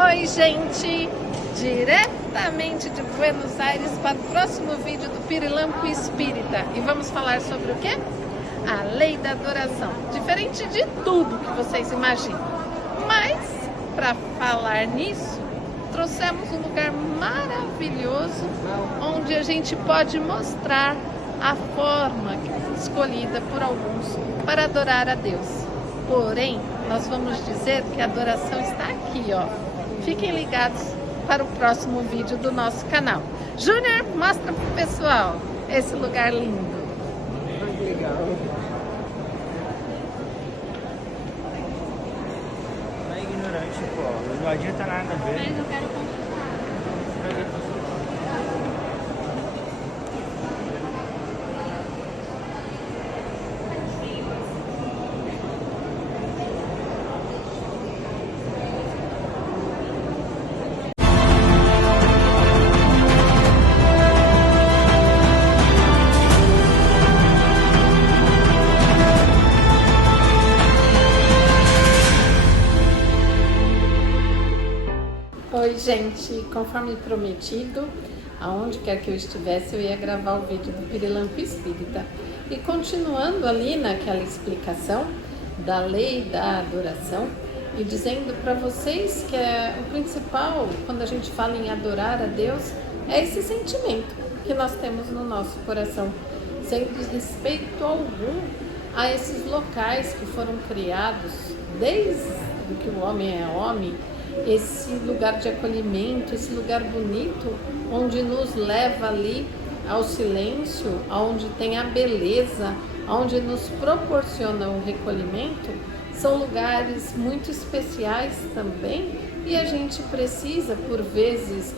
Oi, gente! Diretamente de Buenos Aires para o próximo vídeo do Pirilampo Espírita. E vamos falar sobre o quê? A lei da adoração. Diferente de tudo que vocês imaginam. Mas, para falar nisso, trouxemos um lugar maravilhoso onde a gente pode mostrar a forma escolhida por alguns para adorar a Deus. Porém, nós vamos dizer que a adoração está aqui, ó. Fiquem ligados para o próximo vídeo do nosso canal. Júnior, mostra pro pessoal esse lugar lindo. Que legal. Não é ignorante, pô. Não adianta nada ver. Mas eu quero continuar. Oi, gente, conforme prometido, aonde quer que eu estivesse, eu ia gravar o vídeo do Pirilampo Espírita. E continuando ali naquela explicação da lei da adoração e dizendo para vocês que o principal, quando a gente fala em adorar a Deus, é esse sentimento que nós temos no nosso coração, sem desrespeito algum a esses locais que foram criados desde que o homem é homem, esse lugar de acolhimento, esse lugar bonito, onde nos leva ali ao silêncio, onde tem a beleza, onde nos proporciona o recolhimento, são lugares muito especiais também e a gente precisa, por vezes,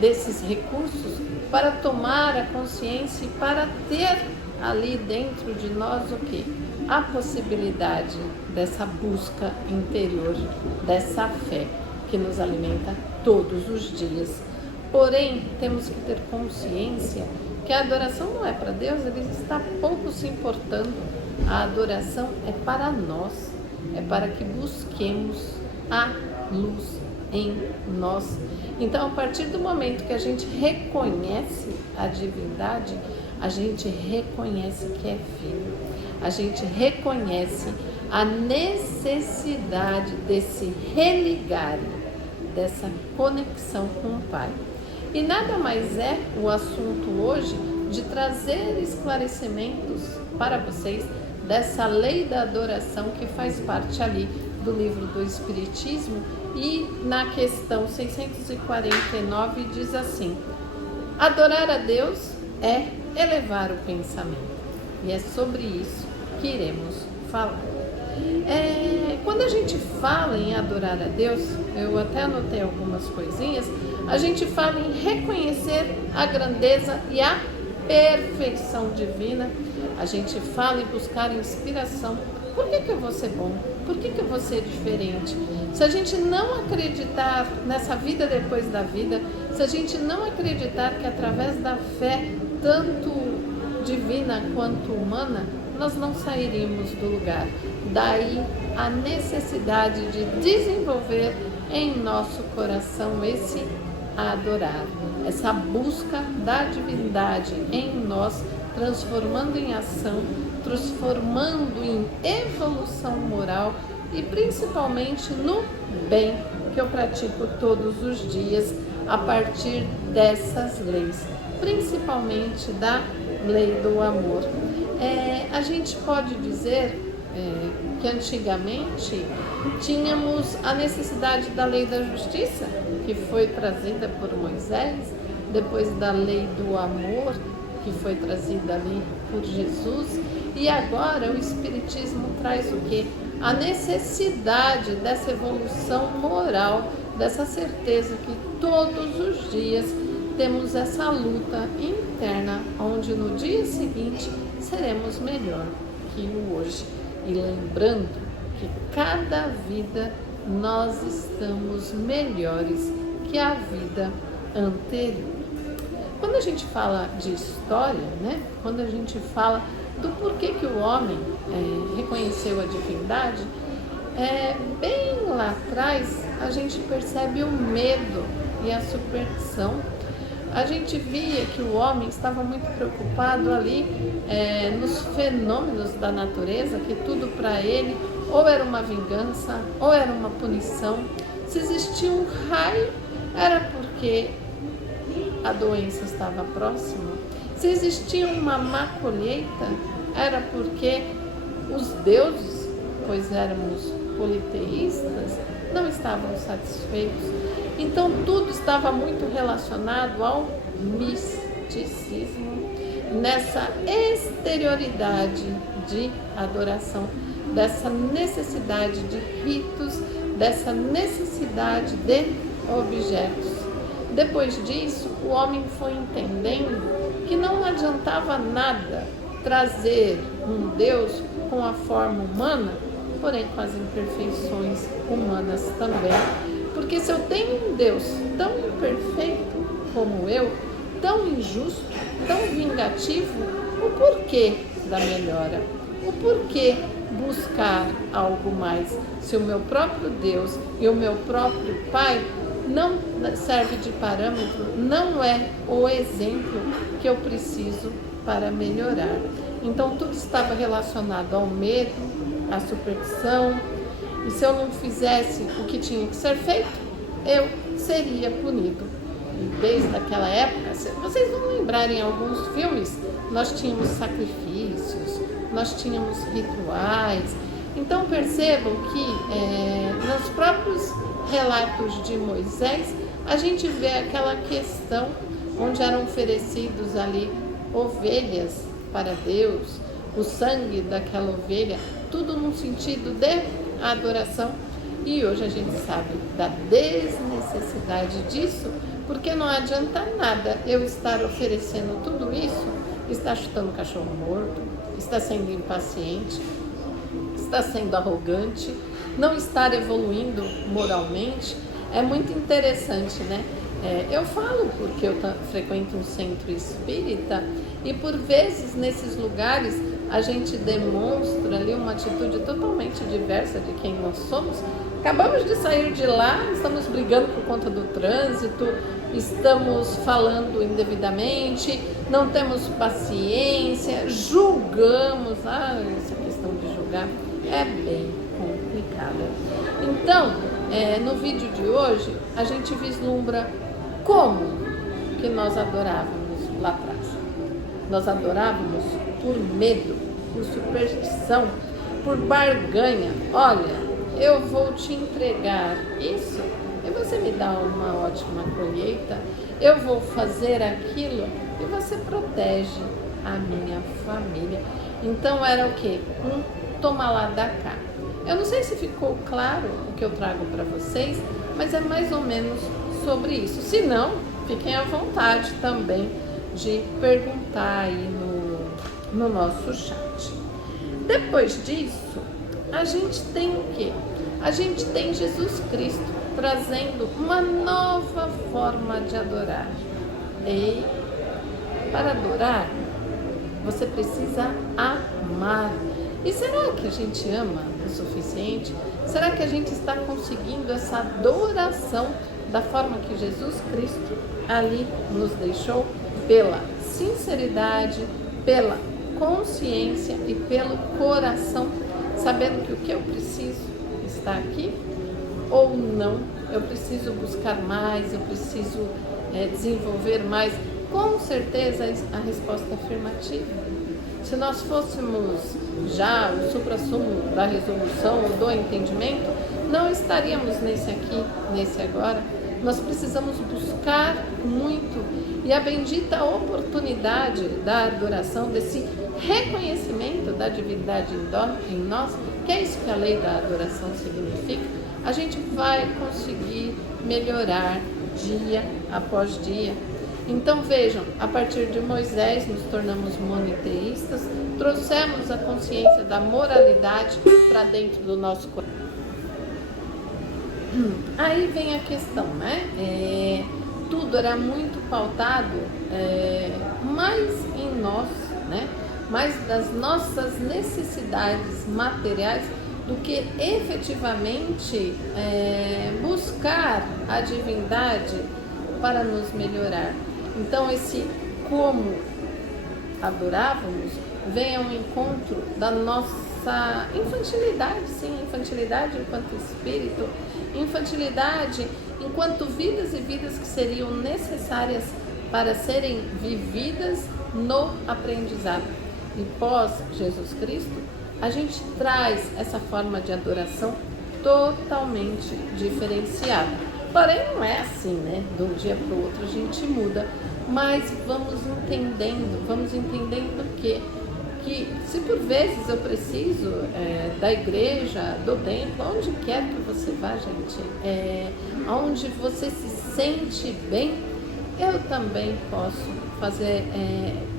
desses recursos para tomar a consciência e para ter ali dentro de nós o quê? A possibilidade dessa busca interior, dessa fé que nos alimenta todos os dias. Porém, temos que ter consciência que a adoração não é para Deus, ele está pouco se importando. A adoração é para nós, é para que busquemos a luz em nós. Então, a partir do momento que a gente reconhece a divindade, a gente reconhece que é filho. A gente reconhece a necessidade desse religar, dessa conexão com o Pai. E nada mais é o assunto hoje de trazer esclarecimentos para vocês dessa lei da adoração que faz parte ali do livro do Espiritismo e na questão 649 diz assim: adorar a Deus é elevar o pensamento. E é sobre isso que iremos falar. Quando a gente fala em adorar a Deus, eu até anotei algumas coisinhas, a gente fala em reconhecer a grandeza e a perfeição divina, a gente fala em buscar inspiração. Por que eu vou ser bom? Por que eu vou ser diferente? Se a gente não acreditar nessa vida depois da vida, se a gente não acreditar que através da fé, tanto divina quanto humana, nós não sairíamos do lugar. Daí a necessidade de desenvolver em nosso coração esse adorar, essa busca da divindade em nós, transformando em ação, transformando em evolução moral e principalmente no bem que eu pratico todos os dias a partir dessas leis, principalmente da lei do amor. A gente pode dizer que antigamente tínhamos a necessidade da lei da justiça, que foi trazida por Moisés, depois da lei do amor, que foi trazida ali por Jesus, e agora o Espiritismo traz o quê? A necessidade dessa evolução moral, dessa certeza que todos os dias temos essa luta interna, onde no dia seguinte seremos melhor que o hoje. E lembrando que cada vida nós estamos melhores que a vida anterior. Quando a gente fala de história, né? Quando a gente fala do porquê que o homem reconheceu a divindade, bem lá atrás, a gente percebe o medo e a superstição. A gente via que o homem estava muito preocupado ali nos fenômenos da natureza, que tudo para ele ou era uma vingança ou era uma punição. Se existia um raio, era porque a doença estava próxima. Se existia uma má colheita, era porque os deuses, pois éramos politeístas, não estavam satisfeitos. Então tudo estava muito relacionado ao misticismo, nessa exterioridade de adoração, dessa necessidade de ritos, dessa necessidade de objetos. Depois disso, o homem foi entendendo que não adiantava nada trazer um Deus com a forma humana, porém com as imperfeições humanas também. Porque se eu tenho um Deus tão imperfeito como eu, tão injusto, tão vingativo, o porquê da melhora? O porquê buscar algo mais? Se o meu próprio Deus e o meu próprio Pai não serve de parâmetro, não é o exemplo que eu preciso para melhorar. Então tudo estava relacionado ao medo, à superstição, e se eu não fizesse o que tinha que ser feito, eu seria punido. E desde aquela época, vocês vão lembrar em alguns filmes, nós tínhamos sacrifícios, nós tínhamos rituais. Então percebam que nos próprios relatos de Moisés, a gente vê aquela questão onde eram oferecidos ali ovelhas para Deus, o sangue daquela ovelha, tudo no sentido de adoração. E hoje a gente sabe da desnecessidade disso, porque não adianta nada eu estar oferecendo tudo isso, estar chutando cachorro morto, está sendo impaciente, está sendo arrogante, não estar evoluindo moralmente. É muito interessante, né? Eu falo porque eu frequento um centro espírita e por vezes nesses lugares a gente demonstra ali uma atitude totalmente diversa de quem nós somos. Acabamos de sair de lá, estamos brigando por conta do trânsito, estamos falando indevidamente, não temos paciência, julgamos. Essa questão de julgar é bem complicada. Então, no vídeo de hoje, a gente vislumbra como que nós adorávamos lá atrás. Nós adorávamos por medo, por superstição, por barganha. Olha, eu vou te entregar isso e você me dá uma ótima colheita. Eu vou fazer aquilo e você protege a minha família. Então era o quê? Toma lá da cá. Eu não sei se ficou claro o que eu trago para vocês, mas é mais ou menos sobre isso. Se não, fiquem à vontade também de perguntar aí no nosso chat. Depois disso, a gente tem o quê? A gente tem Jesus Cristo trazendo uma nova forma de adorar. E para adorar, você precisa amar. E será que a gente ama o suficiente? Será que a gente está conseguindo essa adoração da forma que Jesus Cristo ali nos deixou? Pela sinceridade, pela consciência e pelo coração, sabendo que o que eu preciso está aqui ou não, eu preciso buscar mais, eu preciso desenvolver mais. Com certeza a resposta é afirmativa. Se nós fôssemos já o suprassumo da resolução ou do entendimento, não estaríamos nesse aqui, nesse agora. Nós precisamos buscar muito, e a bendita oportunidade da adoração, desse reconhecimento da divindade em nós, que é isso que a lei da adoração significa, a gente vai conseguir melhorar dia após dia. Então vejam, a partir de Moisés nos tornamos monoteístas, trouxemos a consciência da moralidade para dentro do nosso coração. Aí vem a questão, né? Tudo era muito pautado mais em nós, né? Mais das nossas necessidades materiais do que efetivamente buscar a divindade para nos melhorar. Então, esse como adorávamos vem ao encontro da nossa infantilidade, sim, infantilidade enquanto espírito, infantilidade enquanto vidas e vidas que seriam necessárias para serem vividas no aprendizado. E pós Jesus Cristo, a gente traz essa forma de adoração totalmente diferenciada. Porém, não é assim, né? De um dia para o outro a gente muda, mas vamos entendendo que se por vezes eu preciso da igreja, do templo, onde quer que você vá, gente, onde você se sente bem, eu também posso fazer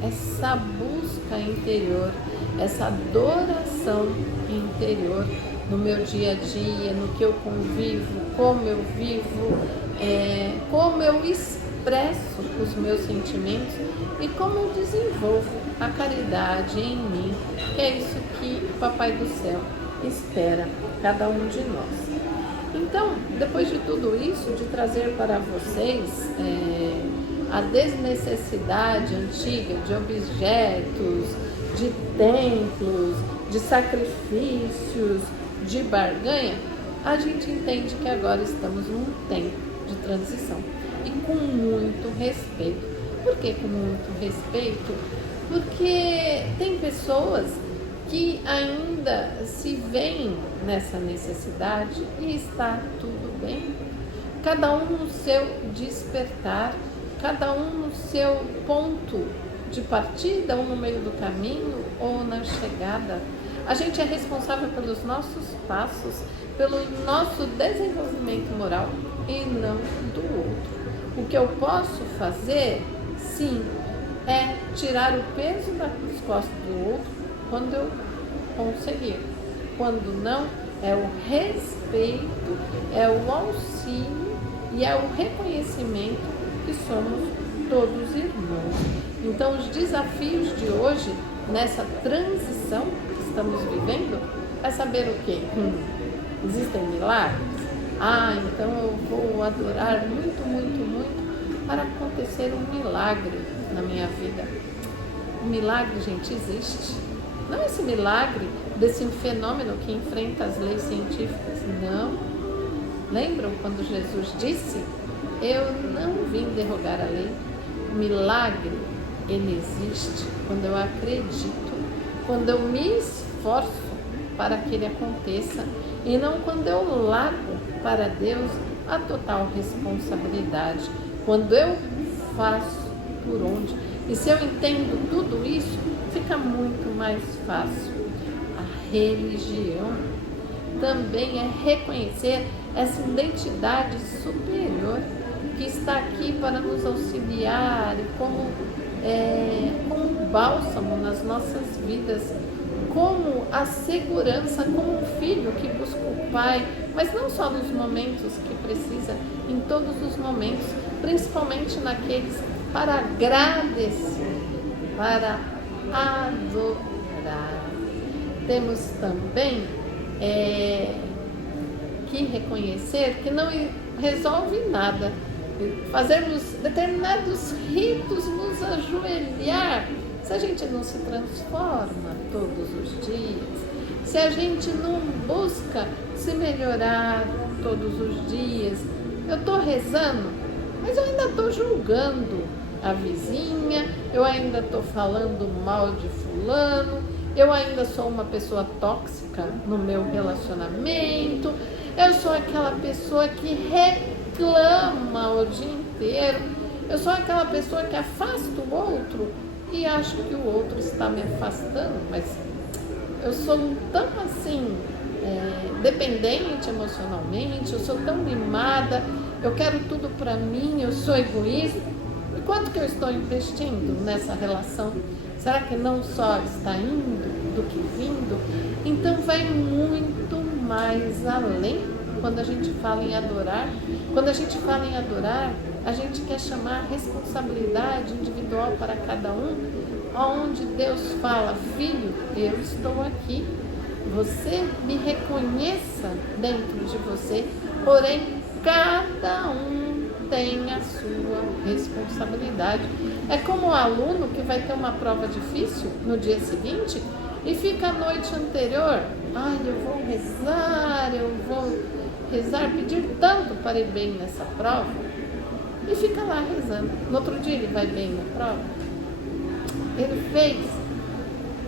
essa busca interior, essa adoração interior no meu dia a dia, no que eu convivo, como eu vivo, como eu expresso os meus sentimentos e como eu desenvolvo a caridade em mim, que é isso que o Papai do Céu espera cada um de nós. Então, depois de tudo isso, de trazer para vocês a desnecessidade antiga de objetos, de templos, de sacrifícios, de barganha, a gente entende que agora estamos num tempo de transição e com muito respeito. Por que com muito respeito? Porque tem pessoas que ainda se veem nessa necessidade e está tudo bem. Cada um no seu despertar, cada um no seu ponto de partida, ou no meio do caminho, ou na chegada. A gente é responsável pelos nossos passos, pelo nosso desenvolvimento moral e não do outro. O que eu posso fazer, sim, é tirar o peso das costas do outro quando eu conseguir. Quando não, é o respeito, é o auxílio e é o reconhecimento que somos todos irmãos. Então, os desafios de hoje, nessa transição que estamos vivendo, é saber o quê? Existem milagres? Então eu vou adorar muito, muito, muito para acontecer um milagre na minha vida. O milagre, gente, existe. Não esse milagre desse fenômeno que enfrenta as leis científicas, não. Lembram quando Jesus disse: eu não vim derrogar a lei? O milagre, ele existe quando eu acredito, quando eu me esforço para que ele aconteça e não quando eu largo para Deus a total responsabilidade, quando eu faço por onde. E se eu entendo tudo isso, fica muito mais fácil. A religião também é reconhecer essa identidade superior que está aqui para nos auxiliar e como um bálsamo nas nossas vidas, como a segurança, como um filho que busca o pai, mas não só nos momentos que precisa, em todos os momentos, principalmente naqueles para agradecer, para adorar. Temos também que reconhecer que não resolve nada fazermos determinados ritos, nos ajoelhar, se a gente não se transforma todos os dias, se a gente não busca se melhorar todos os dias. Eu estou rezando, mas eu ainda estou julgando a vizinha, eu ainda estou falando mal de fulano, eu ainda sou uma pessoa tóxica no meu relacionamento, eu sou aquela pessoa que reclama o dia inteiro, eu sou aquela pessoa que afasta o outro e acho que o outro está me afastando, mas eu sou tão assim, dependente emocionalmente, eu sou tão mimada, eu quero tudo para mim, eu sou egoísta. E quanto que eu estou investindo nessa relação? Será que não só está indo do que vindo? Então vai muito mais além quando a gente fala em adorar. Quando a gente fala em adorar, a gente quer chamar responsabilidade individual para cada um, onde Deus fala: filho, eu estou aqui. você me reconheça dentro de você, porém cada um tem a sua responsabilidade. É como o aluno que vai ter uma prova difícil no dia seguinte e fica a noite anterior, eu vou rezar, pedir tanto para ir bem nessa prova, e fica lá rezando. No outro dia ele vai bem na prova. Ele fez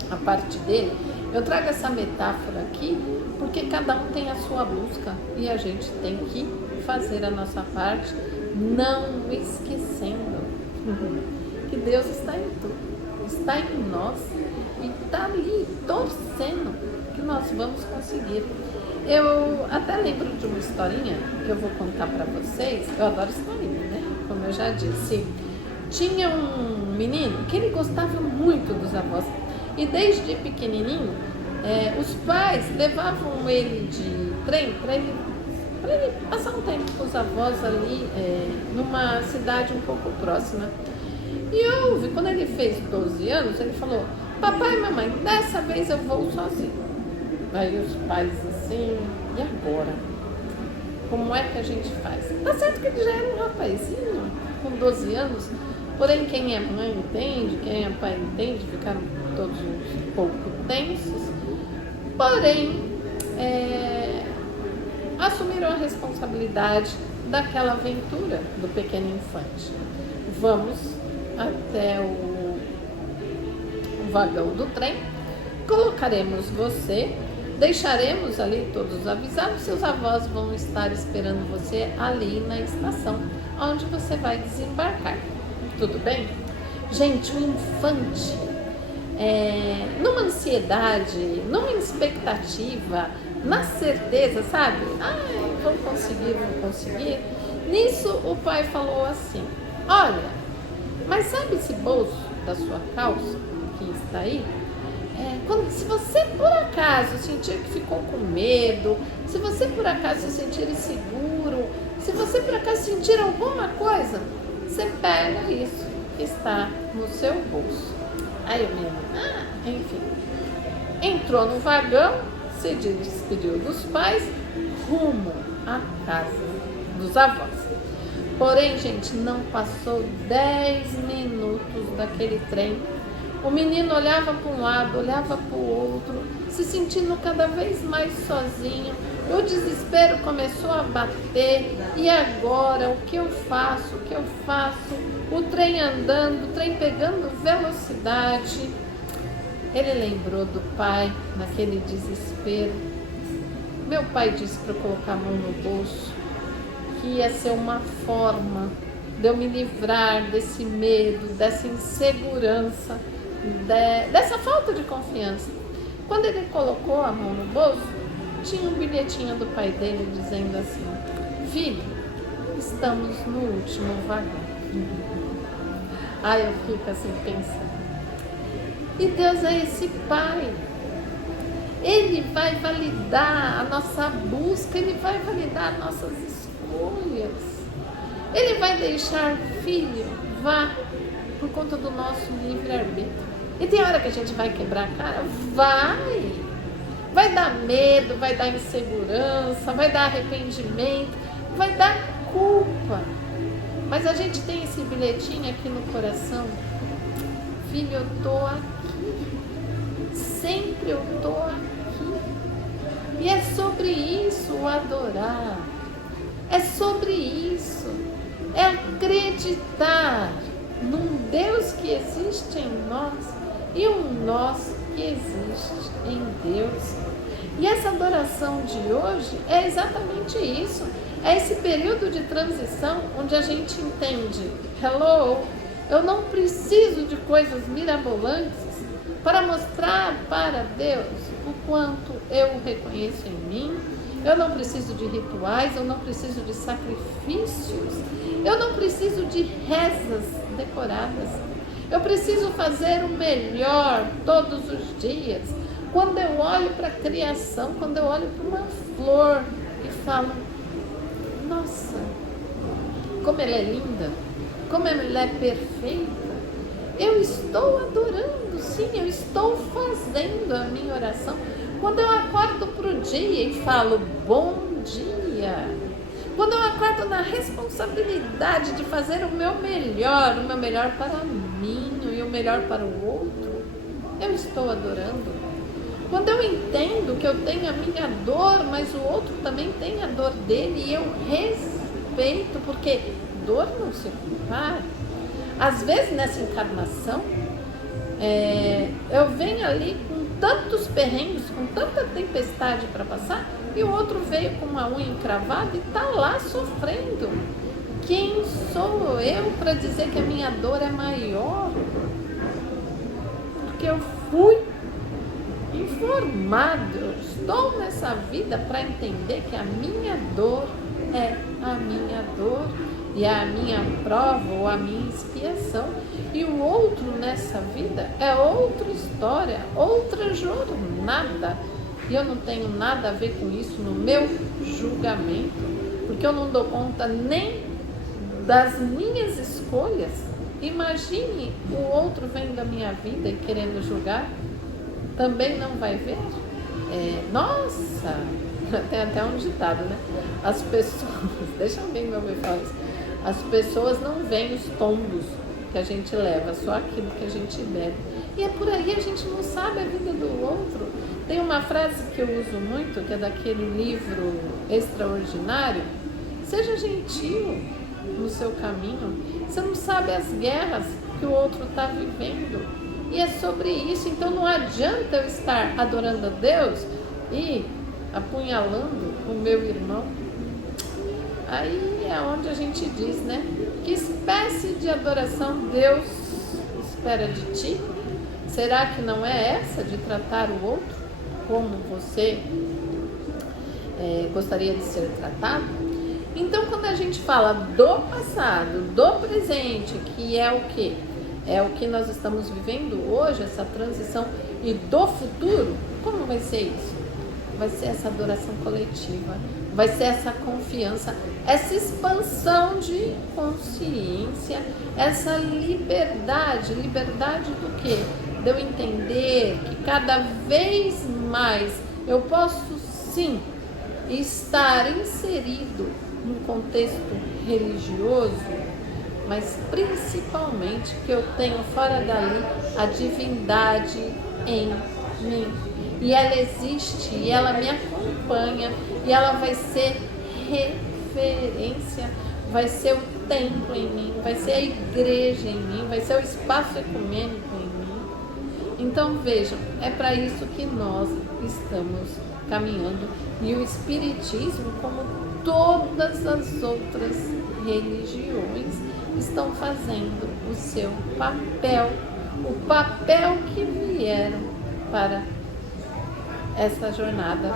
a parte dele. Eu trago essa metáfora aqui porque cada um tem a sua busca e a gente tem que fazer a nossa parte, não esquecendo que Deus está em tudo, está em nós e está ali torcendo que nós vamos conseguir. Eu até lembro de uma historinha que eu vou contar para vocês. Eu adoro historinha, né? Como eu já disse. Tinha um menino que ele gostava muito dos avós. E desde pequenininho, os pais levavam ele de trem para ele passar um tempo com os avós ali, numa cidade um pouco próxima. E quando ele fez 12 anos, ele falou: papai e mamãe, dessa vez eu vou sozinho. Aí os pais assim, e agora? Como é que a gente faz? Tá certo que ele já era um rapazinho, com 12 anos, porém quem é mãe entende, quem é pai entende, ficaram todos um pouco tensos, porém assumiram a responsabilidade daquela aventura do pequeno infante. Vamos até o vagão do trem, colocaremos você, deixaremos ali todos avisados, seus avós vão estar esperando você ali na estação, onde você vai desembarcar. Tudo bem? Gente, o infante, numa ansiedade, numa expectativa, na certeza, sabe? Vou conseguir. Nisso o pai falou assim: olha, mas sabe esse bolso da sua calça que está aí? Se você por acaso sentir que ficou com medo, se você por acaso se sentir inseguro, se você por acaso sentir alguma coisa, você pega isso que está no seu bolso. Aí o menino, enfim, entrou no vagão, se despediu dos pais, rumo à casa dos avós. Porém, gente, não passou 10 minutos daquele trem. O menino olhava para um lado, olhava para o outro, se sentindo cada vez mais sozinho. O desespero começou a bater. E agora, o que eu faço? O trem andando, o trem pegando velocidade. Ele lembrou do pai, naquele desespero. Meu pai disse para eu colocar a mão no bolso, que ia ser uma forma de eu me livrar desse medo, dessa insegurança, dessa falta de confiança. Quando ele colocou a mão no bolso, tinha um bilhetinho do pai dele dizendo assim: filho, estamos no último vagão. Eu fico assim pensando. E Deus é esse pai. Ele vai validar a nossa busca, ele vai validar nossas escolhas. Ele vai deixar, filho, vá, por conta do nosso livre-arbítrio. E tem hora que a gente vai quebrar a cara? Vai dar medo, vai dar insegurança, vai dar arrependimento, vai dar culpa. Mas a gente tem esse bilhetinho aqui no coração: filho, eu tô aqui, sempre eu tô aqui. E é sobre isso o adorar, é sobre isso, é acreditar num Deus que existe em nós e um nós que existe em Deus. E essa adoração de hoje é exatamente isso. É esse período de transição onde a gente entende: eu não preciso de coisas mirabolantes para mostrar para Deus o quanto eu o reconheço em mim. Eu não preciso de rituais, eu não preciso de sacrifícios, eu não preciso de rezas decoradas. Eu preciso fazer o melhor todos os dias. Quando eu olho para a criação, quando eu olho para uma flor e falo: nossa, como ela é linda, como ela é perfeita, eu estou adorando, sim, eu estou fazendo a minha oração Quando eu acordo para o dia e falo bom dia. Quando eu acordo na responsabilidade de fazer o meu melhor para mim e o melhor para o outro, eu estou adorando. Quando eu entendo que eu tenho a minha dor, mas o outro também tem a dor dele e eu respeito, porque dor não se compara. Às vezes nessa encarnação, eu venho ali com tantos perrengues, com tanta tempestade para passar, e o outro veio com uma unha encravada e está lá sofrendo. Quem sou eu para dizer que a minha dor é maior? Porque eu fui informado, eu estou nessa vida para entender que a minha dor é a minha dor e é a minha prova ou a minha expiação. E o outro nessa vida é outra história, outra jornada. E eu não tenho nada a ver com isso no meu julgamento, porque eu não dou conta nem das minhas escolhas. Imagine o outro vendo a minha vida e querendo julgar, também não vai ver? Nossa, tem até um ditado, né? As pessoas, deixa bem meu ver falar isso, as pessoas não veem os tombos que a gente leva, só aquilo que a gente bebe. E é por aí, a gente não sabe a vida do outro. Tem uma frase que eu uso muito, que é daquele livro Extraordinário: seja gentil no seu caminho. Você não sabe as guerras que o outro está vivendo. E é sobre isso. Então não adianta eu estar adorando a Deus e apunhalando o meu irmão. Aí é onde a gente diz, né? Que espécie de adoração Deus espera de ti? Será que não é essa de tratar o outro como você gostaria de ser tratado? Então, quando a gente fala do passado, do presente, que é o quê? É o que nós estamos vivendo hoje, essa transição, e do futuro, como vai ser isso? Vai ser essa adoração coletiva, vai ser essa confiança, essa expansão de consciência, essa liberdade do quê? De eu entender que cada vez mais eu posso sim estar inserido num contexto religioso, mas principalmente que eu tenho fora dali a divindade em mim. E ela existe, e ela me acompanha, e ela vai ser referência, vai ser o templo em mim, vai ser a igreja em mim, vai ser o espaço ecumênico em mim. Então vejam, é para isso que nós estamos caminhando. E o Espiritismo, como todas as outras religiões, estão fazendo o seu papel, o papel que vieram para essa jornada.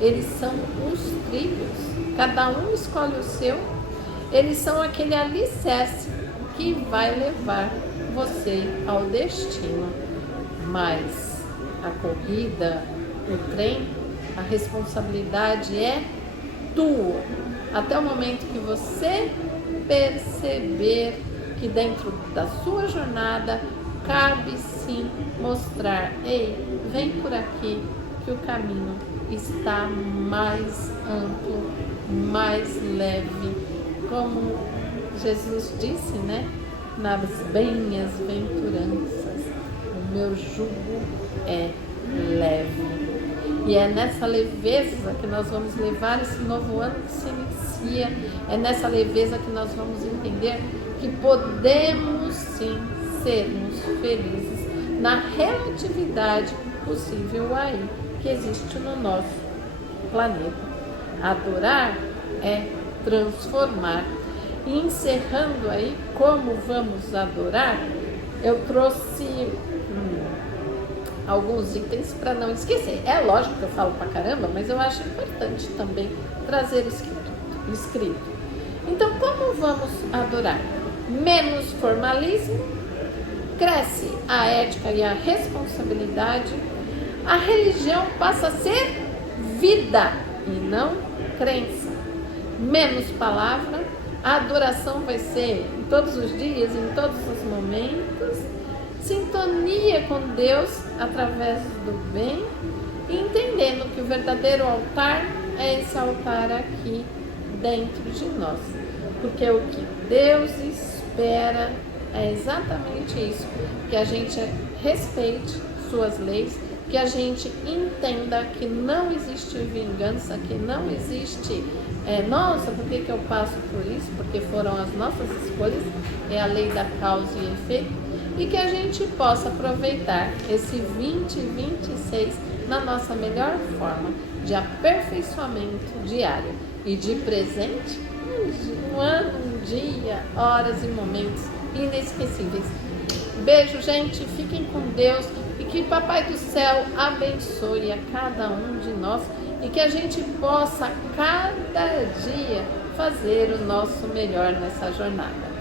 Eles são os trilhos, cada um escolhe o seu, eles são aquele alicerce que vai levar você ao destino. Mas a corrida, o trem, a responsabilidade é tua, até o momento que você perceber que dentro da sua jornada cabe sim mostrar: ei, vem por aqui que o caminho está mais amplo, mais leve, como Jesus disse, né? Nas bem-aventuranças, o meu jugo é leve. E é nessa leveza que nós vamos levar esse novo ano que se inicia, é nessa leveza que nós vamos entender que podemos sim sermos felizes na relatividade possível aí que existe no nosso planeta. Adorar é transformar. E encerrando aí como vamos adorar, eu trouxe alguns itens para não esquecer. É lógico que eu falo pra caramba, mas eu acho importante também trazer escrito. Então, como vamos adorar? Menos formalismo, cresce a ética e a responsabilidade, a religião passa a ser vida e não crença. Menos palavra, a adoração vai ser em todos os dias, em todos os momentos, sintonia com Deus através do bem e entendendo que o verdadeiro altar é esse altar aqui dentro de nós. Porque o que Deus espera é exatamente isso, que a gente respeite suas leis, que a gente entenda que não existe vingança, que não existe, nossa, por que eu passo por isso? Porque foram as nossas escolhas, é a lei da causa e efeito, e que a gente possa aproveitar esse 2026 na nossa melhor forma de aperfeiçoamento diário e de presente, um ano, um dia, horas e momentos inesquecíveis. Beijo, gente, fiquem com Deus e que Papai do Céu abençoe a cada um de nós e que a gente possa cada dia fazer o nosso melhor nessa jornada.